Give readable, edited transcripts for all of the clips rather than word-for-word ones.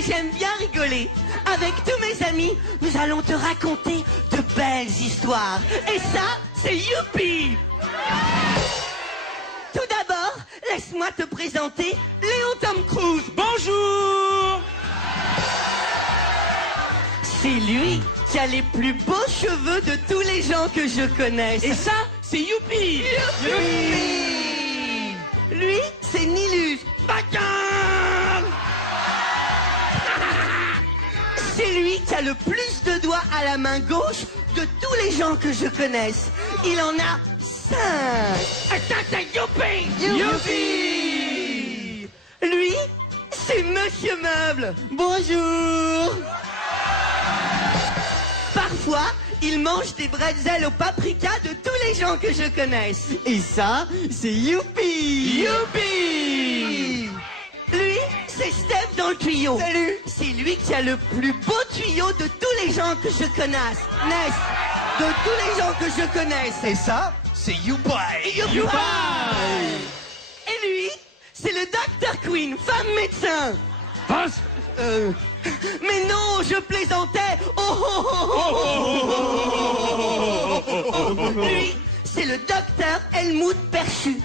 et j'aime bien rigoler. Avec tous mes amis, nous allons te raconter de belles histoires. Et ça, c'est youpi! Tout d'abord, laisse-moi te présenter Léo Tom Cruise. Bonjour! C'est lui qui a les plus beaux cheveux de tous les gens que je connaisse. Et ça, c'est youpi! Youpi! Lui, c'est Nilus. Bacard! C'est lui qui a le plus de doigts à la main gauche de tous les gens que je connaisse. Il en a 5. Attends, c'est youpi! Youpi! Lui, c'est Monsieur Meuble. Bonjour! Parfois, il mange des bretzels au paprika de tous les gens que je connaisse. Et ça, c'est youpi! Youpi! Lui, c'est Steph dans le tuyau. Salut! C'est lui qui a le plus beau tuyau de tous les gens que je connaisse. De tous les gens que je connaisse. Et ça, c'est youpi! Youpi! Et lui, c'est le Dr. Queen, femme médecin. Passe! Mais non, je plaisantais. Lui, c'est le docteur Helmut Perchu.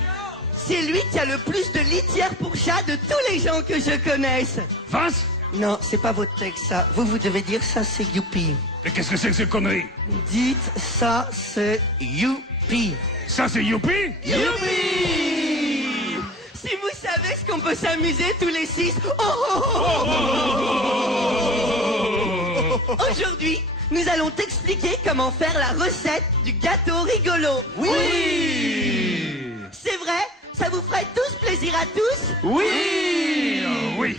C'est lui qui a le plus de litière pour chat de tous les gens que je connaisse. Passe! Non, c'est pas votre texte, ça. Vous devez dire ça, c'est youpi. Et qu'est-ce que c'est que cette connerie? Dites ça, c'est youpi. Ça, c'est youpi? Youpi! Si vous savez ce qu'on peut s'amuser tous les 6. Aujourd'hui, nous allons t'expliquer comment faire la recette du gâteau rigolo. Oui! C'est vrai? Ça vous ferait tous plaisir à tous? Oui! Oui,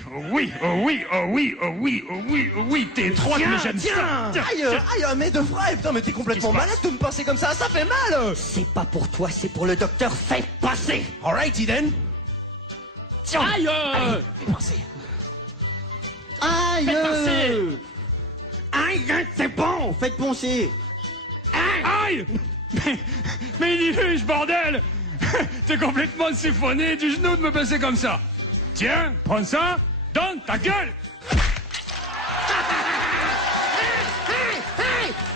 oui, t'es trop mais j'aime ça! Aïe, mais de frais, putain, mais t'es complètement Qu'est-ce qui se malade de me passer comme ça fait mal! C'est pas pour toi, c'est pour le docteur. Fais passer! Alright, Eden. Tiens! Aïe! Fais passer. Aïe! Faites passer. Aïe, c'est bon! Faites poncer! Aïe! Mais Niluche, bordel! T'es complètement siphonné du genou de me passer comme ça. Tiens, prends ça, dans ta gueule!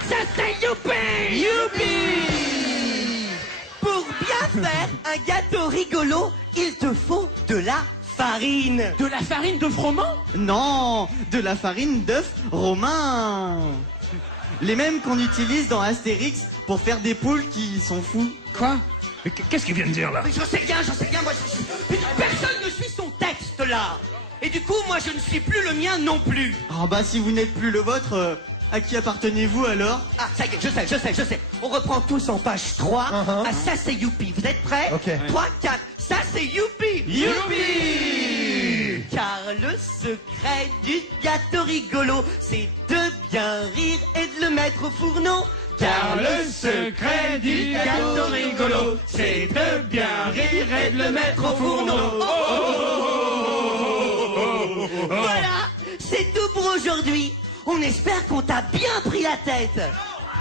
Ça c'est youpi! Youpi! Pour bien faire un gâteau rigolo, il te faut de la farine. De la farine de froment? Non, de la farine d'œuf romain. Les mêmes qu'on utilise dans Astérix pour faire des poules qui sont fous. Quoi? Mais qu'est-ce qu'il vient de dire là? Mais j'en sais rien, moi personne ne suit son texte là. Et du coup, moi je ne suis plus le mien non plus. Ah bah si vous n'êtes plus le vôtre, à qui appartenez-vous alors? Ah, ça y est, je sais. On reprend tous en page 3. Ah, ça c'est youpi. Vous êtes prêts? Ok. 3, 4. Ça c'est youpi. Youpi! Car le secret du gâteau rigolo, c'est de bien rire et de le mettre au fourneau. Car le secret du gâteau rigolo, c'est de bien rire et de le mettre au fourneau. Voilà, c'est tout pour aujourd'hui. On espère qu'on t'a bien pris la tête.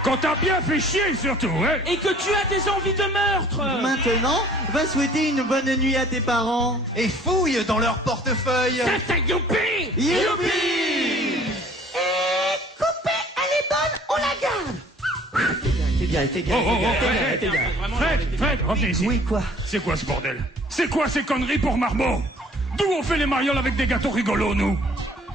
Qu'on t'a bien fait chier surtout, hein? Et que tu as des envies de meurtre. Maintenant, va souhaiter une bonne nuit à tes parents. Et fouille dans leur portefeuille. Ça c'est youpi. Youpi! Et coupée, elle est bonne, on la garde. T'es bien. Fred, revenez ici. Oui, quoi? C'est quoi ce bordel? C'est quoi ces conneries pour Marmot? D'où on fait les marioles avec des gâteaux rigolos, nous?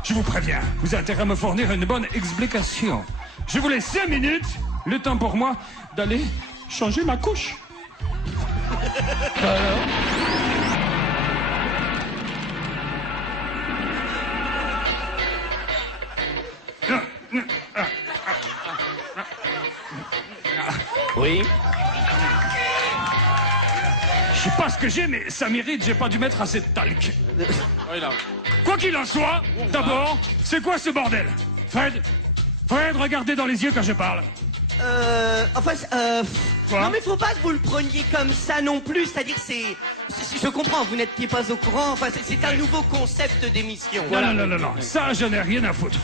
Je vous préviens, vous avez intérêt à me fournir une bonne explication. Je vous laisse 5 minutes, le temps pour moi d'aller changer ma couche. Oui. Je sais pas ce que j'ai, mais ça mérite, j'ai pas dû mettre assez de talc. Quoi qu'il en soit, d'abord, c'est quoi ce bordel? Fred, regardez dans les yeux quand je parle. Quoi? Non mais faut pas que vous le preniez comme ça non plus, c'est-à-dire je comprends, vous n'étiez pas au courant, enfin c'est un nouveau concept d'émission. Non, ça je n'ai rien à foutre.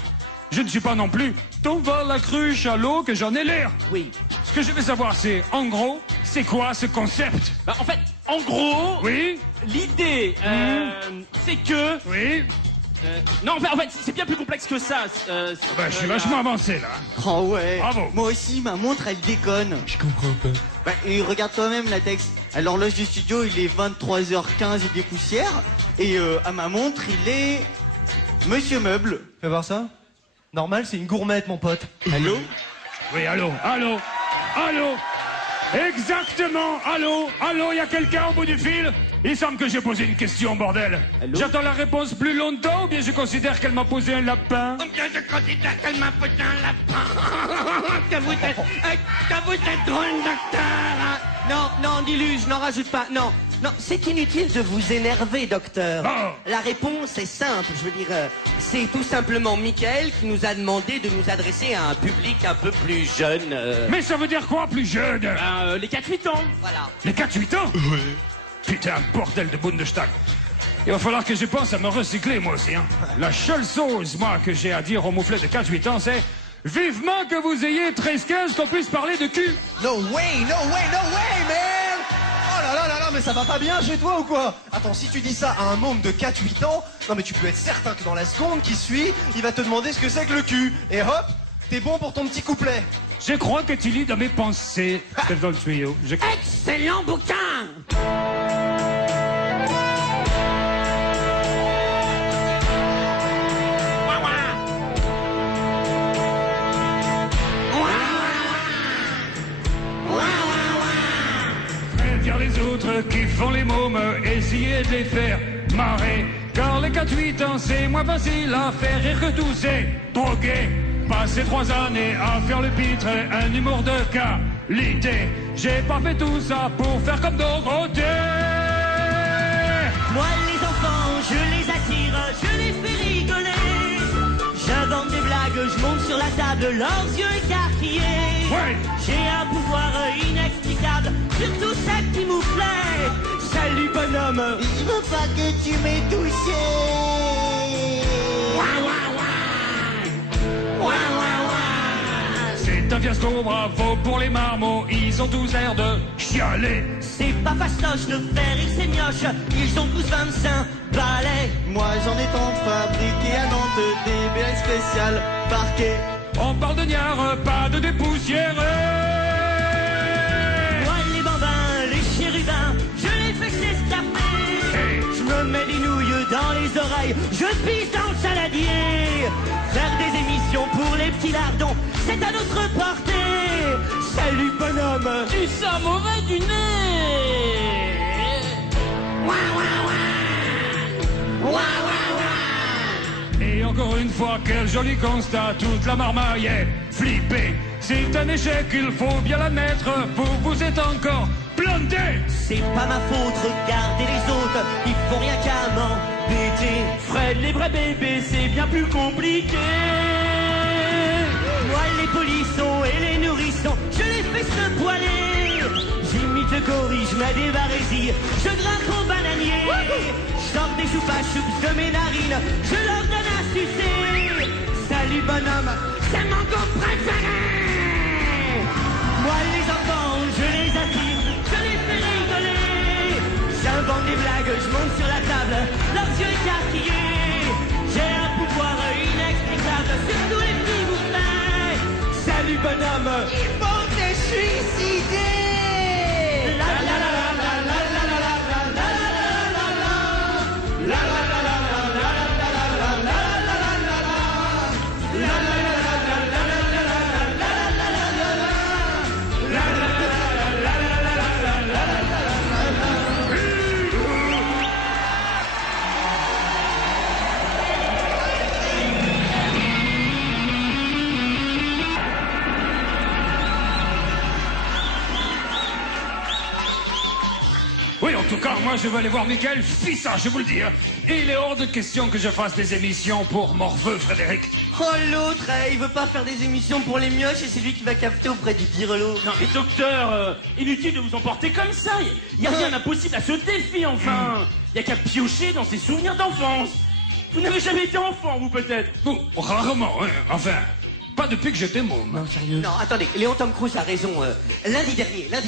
Je ne suis pas non plus tombe la cruche à l'eau que j'en ai l'air. Oui. Ce que je veux savoir, c'est, en gros, c'est quoi ce concept? Bah, en fait, en gros, Oui? l'idée, c'est que Oui? Non, en fait, c'est bien plus complexe que ça. Bah, je suis vachement avancé, là. Oh ouais. Bravo. Moi aussi, ma montre, elle déconne. Je comprends pas. Bah, et regarde toi-même la texte. À l'horloge du studio, il est 23h15 et des poussières. Et à ma montre, il est... Monsieur Meuble. Fais voir ça. Normal, c'est une gourmette, mon pote. Allô? Oui, allô, allô, allô. Exactement, allô, allô, il y a quelqu'un au bout du fil? Il semble que j'ai posé une question, bordel. J'attends la réponse plus longtemps ou bien je considère qu'elle m'a posé un lapin? Ou bien je considère qu'elle m'a posé un lapin. que vous êtes drôle, docteur. Non, non, Diluge, n'en rajoute pas, non. Non, c'est inutile de vous énerver, docteur. Oh. La réponse est simple, je veux dire, c'est tout simplement Michael qui nous a demandé de nous adresser à un public un peu plus jeune. Mais ça veut dire quoi, plus jeune? Les 4-8 ans. Voilà. Les 4-8 ans? Oui. Putain, bordel de Bundestag. Il va falloir que je pense à me recycler, moi aussi. Hein. La seule chose, moi, que j'ai à dire aux mouflets de 4-8 ans, c'est... Vivement que vous ayez 13-15 qu'on puisse parler de cul. No way, no way, no way, man! Oh là là là là, mais ça va pas bien chez toi ou quoi? Attends, si tu dis ça à un môme de 4-8 ans, non mais tu peux être certain que dans la seconde qui suit, il va te demander ce que c'est que le cul. Et hop, t'es bon pour ton petit couplet. Je crois que tu lis dans mes pensées. C'est dans le tuyau. Excellent bouquin. Dire les autres qui font les mômes, essayer de les faire marrer. Car les 4-8 ans, c'est moins facile à faire rire que tous ces drogués. Passer 3 années à faire le pitre, un humour de qualité. J'ai pas fait tout ça pour faire comme Dorothée. Moi, les enfants, je les attire, je les fais rigoler. J'invente des blagues, je monte sur la table, leurs yeux écarquillés. Ouais. J'ai un pouvoir inexplicable sur tout ça qui nous plaît. Salut bonhomme. Je veux pas que tu m'aies touché. C'est un fiasco, bravo pour les marmots, ils ont tous l'air de chialer. C'est pas fastoche de faire rire ces mioches, ils ont tous 25 balais. Moi, j'en ai tant fabriqué à Nantes des belles spéciales parquet. On parle de niard, pas de dépoussiérés. Moi, les bambins, les chérubins, je les fais s'escapper. Hey. Je me mets des nouilles dans les oreilles, je pisse dans le saladier. Faire des émissions pour les petits lardons, c'est à notre portée. Salut bonhomme. Tu sens mauvais du nez. Et encore une fois, quel joli constat, toute la marmaille est flippée. C'est un échec, il faut bien l'admettre, vous êtes encore planté. C'est pas ma faute, regardez les autres, ils font rien qu'à m'embêter. Fred, les vrais bébés, c'est bien plus compliqué. Moi, les polissons et les nourrissons, je les fais se poiler. J'imite le gorille, je mets des barésilles, je grimpe au bananier. Je sors des choupa-choups de mes narines, je leur donne à sucer. Salut bonhomme, c'est mon goût préféré. Moi, les enfants, je les attire, je les fais rigoler. J'invente des blagues, je monte sur la table, leurs yeux écarquillés. J'ai un pouvoir inexplicable sur tous les petits mouflets. Salut bonhomme, il faut te suicider. La la la la la la la la la la la la la la Oui, en tout cas, moi je veux aller voir Michael Fissa, je vous le dis. Hein. Il est hors de question que je fasse des émissions pour Morveux, Frédéric. Oh l'autre, il veut pas faire des émissions pour les mioches et c'est lui qui va capter auprès du direlot. Non mais docteur, inutile de vous emporter comme ça. Y a rien d'impossible à ce défi, enfin. Y a qu'à piocher dans ses souvenirs d'enfance. Vous n'avez jamais été enfant, vous peut-être? Bon, rarement, hein. Enfin, Pas depuis que j'étais môme. Non, sérieux. Non, attendez, Léon Tom Cruise a raison. Lundi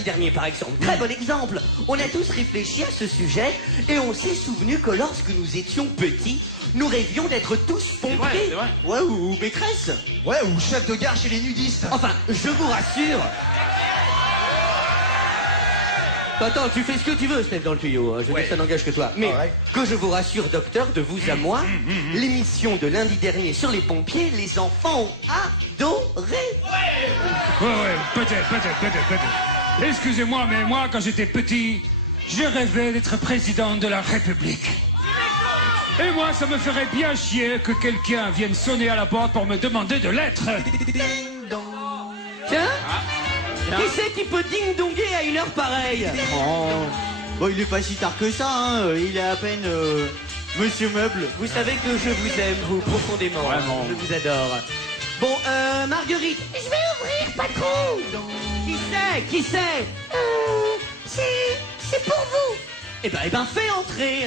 dernier par exemple, très bon exemple. On a tous réfléchi à ce sujet et on s'est souvenu que lorsque nous étions petits, nous rêvions d'être tous pompiers. C'est vrai. Ouais, ou maîtresse. Ouais, ou chef de gare chez les nudistes. Enfin, je vous rassure. Attends, tu fais ce que tu veux, Steph, dans le tuyau. Je veux dire, ça n'engage que toi. Mais Ouais. que je vous rassure, docteur, de vous à moi, l'émission de lundi dernier sur les pompiers, les enfants ont adoré. Ouais, peut-être. Excusez-moi, mais moi, quand j'étais petit, je rêvais d'être président de la République. Et moi, ça me ferait bien chier que quelqu'un vienne sonner à la porte pour me demander de l'être. Tiens, qui c'est qui peut ding-donger à une heure pareille? Oh. Bon, il est pas si tard que ça, hein. Il est à peine Monsieur Meuble. Vous savez que je vous aime, vous, profondément. Vraiment. Je vous adore. Bon, Marguerite. Je vais ouvrir, patron. Qui c'est C'est pour vous. Eh ben, fais entrer.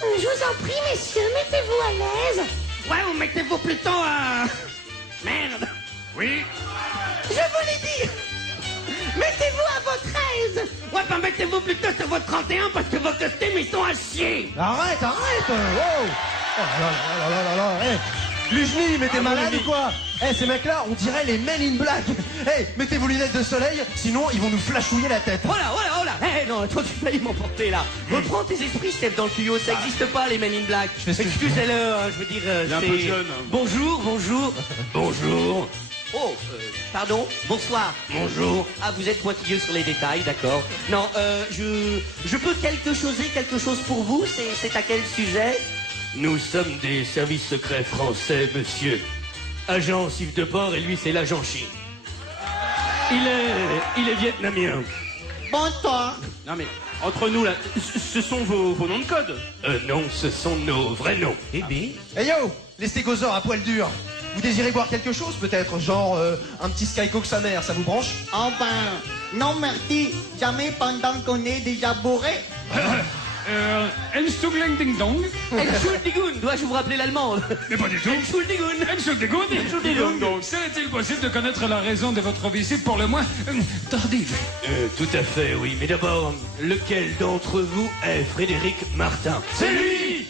Je vous en prie, messieurs, mettez-vous à l'aise. Ouais, vous mettez-vous plutôt à... Merde. Oui. Je vous l'ai dit. Mettez-vous à votre aise. Ouais, ben mettez-vous plutôt sur votre 31 parce que vos costumes, ils sont à chier. Arrête. Oh là là. Lujni, mais t'es malade ou quoi? Ces mecs-là, on dirait les Men in Black. Mettez vos lunettes de soleil, sinon ils vont nous flashouiller la tête. Oh là. Non, toi, tu faillis m'emporter, là. Reprends tes esprits, Steph, dans le tuyau. Ça n'existe pas, les Men in Black. fais ce que je Excusez-le, hein, je veux dire, Il est un peu jeune, hein. Bonjour. Oh, pardon, bonsoir. Bonjour. Ah, vous êtes pointilleux sur les détails, d'accord. Non, je peux quelque chose pour vous. C'est à quel sujet? Nous sommes des services secrets français, monsieur. Agent Yves de Port et lui, c'est l'agent Chine. Il est vietnamien. Bonsoir. Non mais, entre nous là, ce sont vos noms de code. Non, ce sont nos vrais noms. Eh bien. Hey yo, les stégosaures à poil dur. Vous désirez boire quelque chose peut-être? Genre un petit Skycoke sa mère, ça vous branche? Enfin, non merci. Jamais pendant qu'on est déjà bourré. Enstugling Ding Dong. Entschuldigung, dois-je vous rappeler l'allemand? Mais pas du tout. Entschuldigung. Donc, serait-il possible de connaître la raison de votre visite pour le moins tardive? Tout à fait, oui. Mais d'abord, lequel d'entre vous est Frédéric Martin? C'est lui.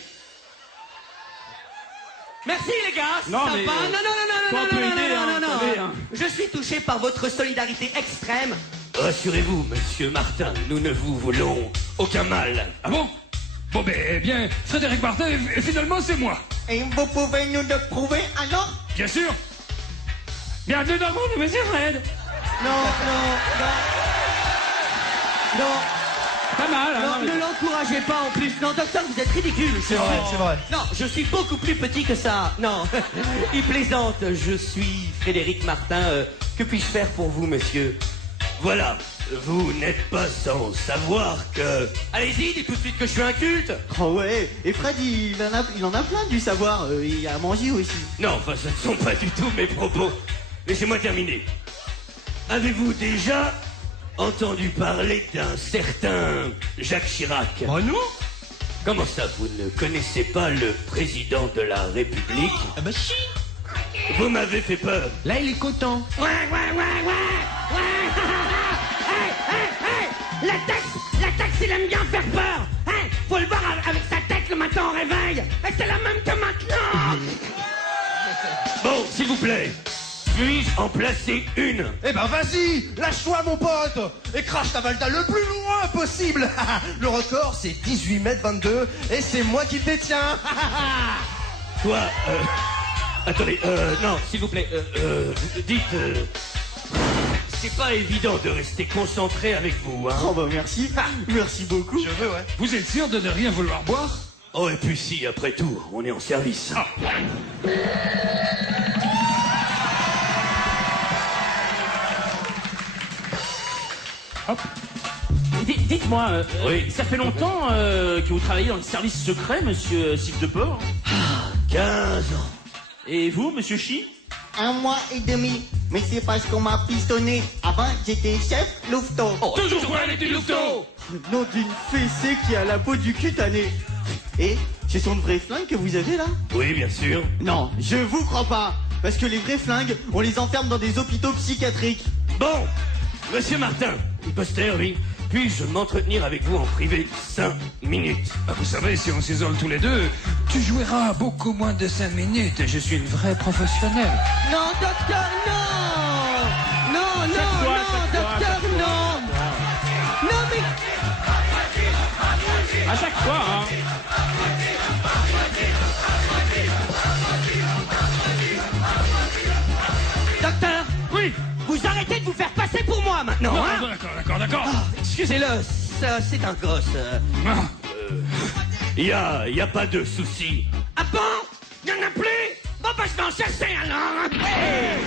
Merci les gars, Non, sympa. mais, faut Non. un peu aider, hein, vous savez, hein. Je suis touché par votre solidarité extrême. Rassurez-vous, monsieur Martin, nous ne vous voulons aucun mal. Ah bon? Bon, eh bien, Frédéric Martin, finalement, c'est moi. Et vous pouvez nous le prouver alors? Bien sûr. Bienvenue dans le monde, monsieur Fred. Non. Pas mal, hein. Non, ne l'encouragez pas en plus. Non, docteur, vous êtes ridicule. C'est vrai. Non, je suis beaucoup plus petit que ça. Non, il plaisante. Je suis Frédéric Martin. Que puis-je faire pour vous, monsieur? Voilà, vous n'êtes pas sans savoir que... Allez-y, dites tout de suite que je suis inculte. Oh ouais. Et Fred, il en a plein du savoir. Il a mangé aussi. Non, enfin, ce ne sont pas du tout mes propos. Laissez-moi terminer. Avez-vous déjà entendu parler d'un certain Jacques Chirac? Oh non? Comment ça, vous ne connaissez pas le président de la République? Ah bah si. Vous m'avez fait peur. Là, il est content. Ouais. Hey, la taxe, il aime bien faire peur. Hein, faut le voir avec sa tête le matin au réveil. Et c'est la même que maintenant. Bon, s'il vous plaît, puis-je en placer une? Eh ben vas-y, lâche-toi mon pote et crache ta valda le plus loin possible. Le record c'est 18 mètres 22 et c'est moi qui le détiens. Toi, attendez, non, s'il vous plaît, dites, c'est pas évident de rester concentré avec vous, hein. Oh bah merci. Merci beaucoup. Je veux, ouais. Vous êtes sûr de ne rien vouloir boire? Oh, et puis si, après tout, on est en service. Ah. Hop. Dites-moi, Oui. ça fait longtemps que vous travaillez dans le service secret, monsieur Yves de Port? 15 ans. Et vous, monsieur Chi? 1 mois et demi. Mais c'est parce qu'on m'a pistonné. Avant, j'étais chef louveteau. Toujours pas les petits louveteaux. Nom d'une fessée qui a la peau du cutané. Et ce sont de vrais flingues que vous avez là? Oui, bien sûr. Non, je vous crois pas. Parce que les vrais flingues, on les enferme dans des hôpitaux psychiatriques. Bon, monsieur Martin, imposteur, oui. Puis-je m'entretenir avec vous en privé 5 minutes? Ah, vous savez, si on s'isole tous les deux, tu joueras beaucoup moins de 5 minutes et je suis une vraie professionnelle. Non, docteur, non. Non, non, fois, non, chaque fois, docteur, chaque non. Non, mais... À chaque fois, hein. Docteur, Oui. vous arrêtez de vous faire passer pour moi maintenant, Non, hein? d'accord. Excusez-le, ça, c'est un gosse. Ah, Y a pas de souci. Ah bon? Il n'y en a plus? Bon, bah, je vais en chercher alors. Hey